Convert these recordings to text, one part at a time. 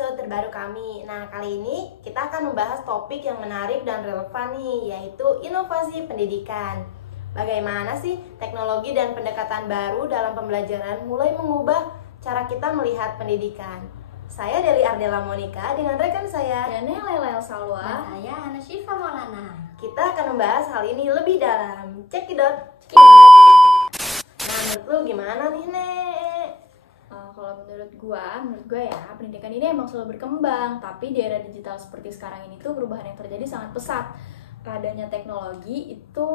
episode terbaru kami. Nah, kali ini kita akan membahas topik yang menarik dan relevan nih, yaitu inovasi pendidikan. Bagaimana sih teknologi dan pendekatan baru dalam pembelajaran mulai mengubah cara kita melihat pendidikan? Saya Deli Ardela Monica dengan rekan saya Dane Lelel Salwa. Dan saya Hana Syifa Maulana. Kita akan membahas hal ini lebih dalam. Cekidot. Nah, menurut lu gimana nih, Nek? Kalau menurut gue ya, pendidikan ini emang selalu berkembang. Tapi di era digital seperti sekarang ini tuh perubahan yang terjadi sangat pesat. Adanya teknologi itu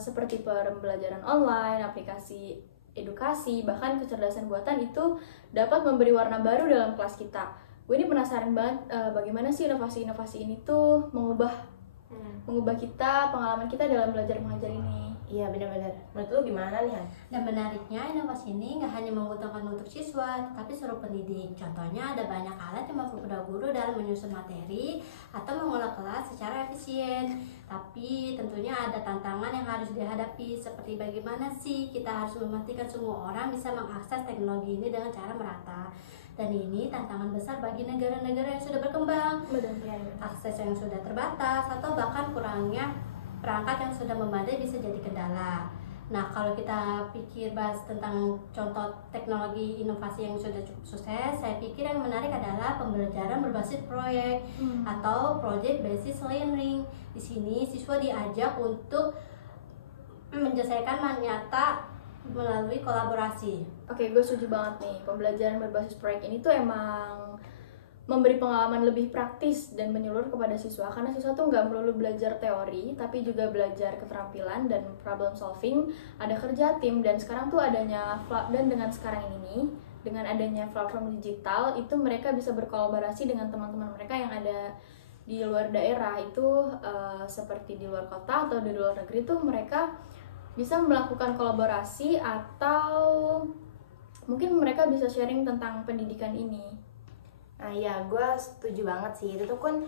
seperti pembelajaran online, aplikasi edukasi, bahkan kecerdasan buatan itu dapat memberi warna baru dalam kelas kita. Gue ini penasaran banget bagaimana sih inovasi-inovasi ini tuh mengubah kita, pengalaman kita dalam belajar mengajar ini. Iya, benar-benar. Menurut lu gimana nih, Han? Dan menariknya, inovasi ini nggak hanya menguntungkan untuk siswa, tapi seluruh pendidik. Contohnya ada banyak alat yang mempermudah guru dalam menyusun materi atau mengolah kelas secara efisien. Tapi tentunya ada tantangan yang harus dihadapi, seperti bagaimana sih kita harus memastikan semua orang bisa mengakses teknologi ini dengan cara merata. Dan ini tantangan besar bagi negara-negara yang sudah berkembang. Akses yang sudah terbatas atau bahkan kurangnya perangkat yang sudah memadai bisa jadi kendala. Nah, kalau kita pikir bahas tentang contoh teknologi inovasi yang sudah cukup sukses, saya pikir yang menarik adalah pembelajaran berbasis proyek atau project basis learning. Di sini siswa diajak untuk menyelesaikan nyata melalui kolaborasi. Oke, gue setuju banget nih. Pembelajaran berbasis proyek ini tuh emang memberi pengalaman lebih praktis dan menyeluruh kepada siswa, karena siswa tuh nggak melulu belajar teori tapi juga belajar keterampilan dan problem solving, ada kerja tim. Dan sekarang tuh dengan adanya platform digital itu mereka bisa berkolaborasi dengan teman-teman mereka yang ada di luar daerah itu, seperti di luar kota atau di luar negeri tuh mereka bisa melakukan kolaborasi atau mungkin mereka bisa sharing tentang pendidikan ini. Nah ya, gue setuju banget sih. Itu tuh kan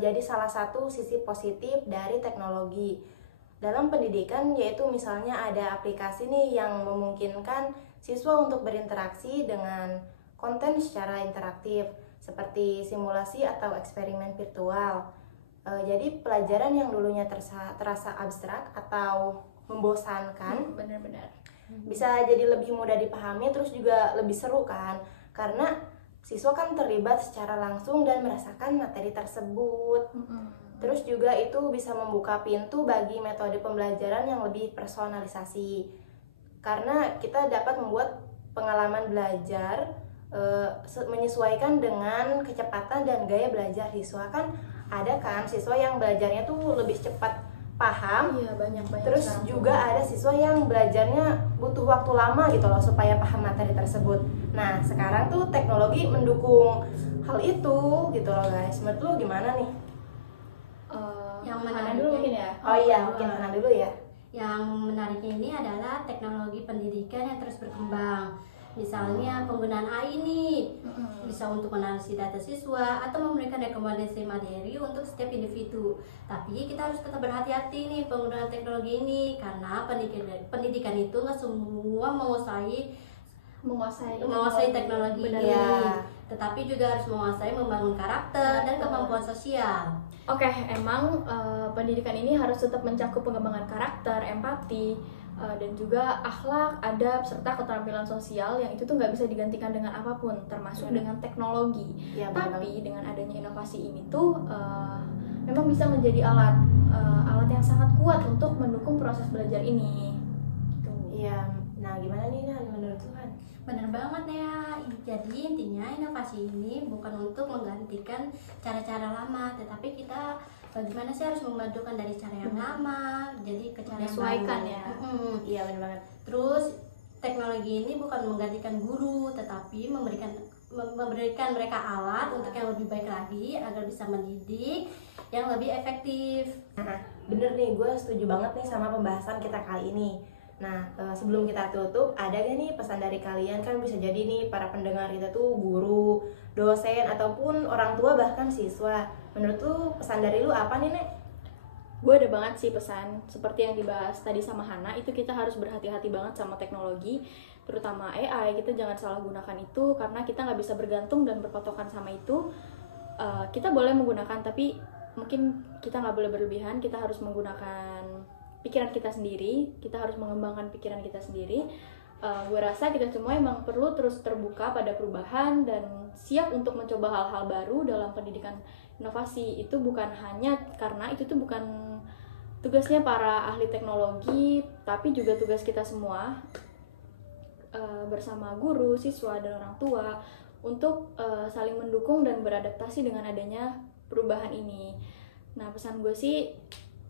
jadi salah satu sisi positif dari teknologi dalam pendidikan, yaitu misalnya ada aplikasi nih yang memungkinkan siswa untuk berinteraksi dengan konten secara interaktif seperti simulasi atau eksperimen virtual. Jadi pelajaran yang dulunya terasa abstrak atau membosankan benar-benar bisa jadi lebih mudah dipahami, terus juga lebih seru kan, karena siswa kan terlibat secara langsung dan merasakan materi tersebut. Terus juga itu bisa membuka pintu bagi metode pembelajaran yang lebih personalisasi, karena kita dapat membuat pengalaman belajar menyesuaikan dengan kecepatan dan gaya belajar siswa. Kan ada kan siswa yang belajarnya tuh lebih cepat paham, banyak terus juga ada siswa yang belajarnya butuh waktu lama gitu loh supaya paham materi tersebut. Nah, sekarang tuh teknologi mendukung hal itu gitu loh guys. Menurut lu gimana nih? Yang Hana menarik dulu mungkin ya. Oh iya, mungkin Hana dulu ya. Yang menariknya ini adalah teknologi pendidikan yang terus berkembang. Misalnya penggunaan AI ini bisa untuk menanalisis data siswa atau memberikan rekomendasi materi untuk setiap individu. Tapi kita harus tetap berhati-hati nih penggunaan teknologi ini, karena pendidikan itu nggak semua menguasai teknologi ini, tetapi juga harus menguasai membangun karakter dan kemampuan sosial. Oke, emang pendidikan ini harus tetap mencakup pengembangan karakter, empati, dan juga akhlak, adab, serta keterampilan sosial yang itu tuh nggak bisa digantikan dengan apapun, termasuk dengan teknologi. Tapi dengan adanya inovasi ini tuh memang bisa menjadi alat yang sangat kuat untuk mendukung proses belajar ini. Iya. Nah, gimana nih Han menurut Tuhan? Bener banget ya. Jadi intinya inovasi ini bukan untuk menggantikan cara-cara lama, tetapi kita bagaimana sih harus memadukan dari cara yang lama jadi ke cara yang Menyesuaikan baru. ya. Iya, benar banget. Terus teknologi ini bukan menggantikan guru, tetapi memberikan mereka alat untuk yang lebih baik lagi agar bisa mendidik yang lebih efektif. Nah, bener nih, gue setuju banget nih sama pembahasan kita kali ini. Nah, sebelum kita tutup, ada gak nih pesan dari kalian? Kan bisa jadi nih para pendengar kita tuh guru, dosen, ataupun orang tua, bahkan siswa. Menurut lu pesan dari lu apa nih, Nek? Gue ada banget sih pesan seperti yang dibahas tadi sama Hana, itu kita harus berhati-hati banget sama teknologi. terutama AI, kita jangan salah gunakan itu karena kita nggak bisa bergantung dan berpatokan sama itu. Kita boleh menggunakan, tapi mungkin kita nggak boleh berlebihan. Kita harus menggunakan pikiran kita sendiri, kita harus mengembangkan pikiran kita sendiri. Gue rasa kita semua emang perlu terus terbuka pada perubahan dan siap untuk mencoba hal-hal baru dalam pendidikan inovasi. Itu bukan hanya karena itu tuh bukan tugasnya para ahli teknologi, tapi juga tugas kita semua bersama guru, siswa, dan orang tua untuk saling mendukung dan beradaptasi dengan adanya perubahan ini. Nah, pesan gue sih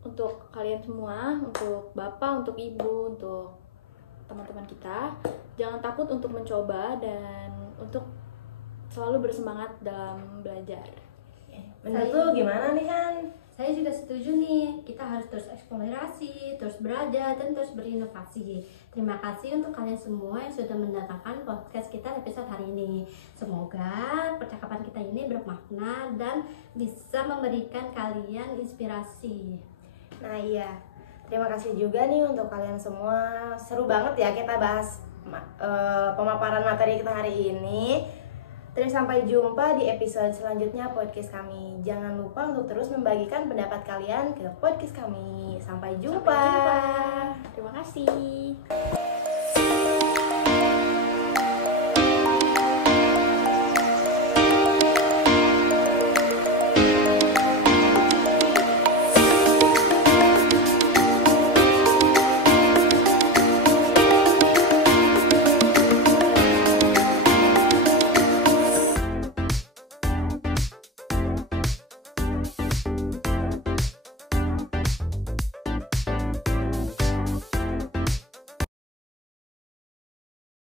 untuk kalian semua, untuk bapak, untuk ibu, untuk teman-teman kita, jangan takut untuk mencoba dan untuk selalu bersemangat dalam belajar. Menurut lu gimana nih Han? Saya juga setuju nih, kita harus terus eksplorasi, terus belajar, dan terus berinovasi. Terima kasih untuk kalian semua yang sudah mendengarkan podcast kita episode hari ini. Semoga percakapan kita ini bermakna dan bisa memberikan kalian inspirasi. Nah iya, terima kasih juga nih untuk kalian semua. Seru banget ya kita bahas pemaparan materi kita hari ini. Terus sampai jumpa di episode selanjutnya podcast kami. Jangan lupa untuk terus membagikan pendapat kalian ke podcast kami. Sampai jumpa. Terima kasih.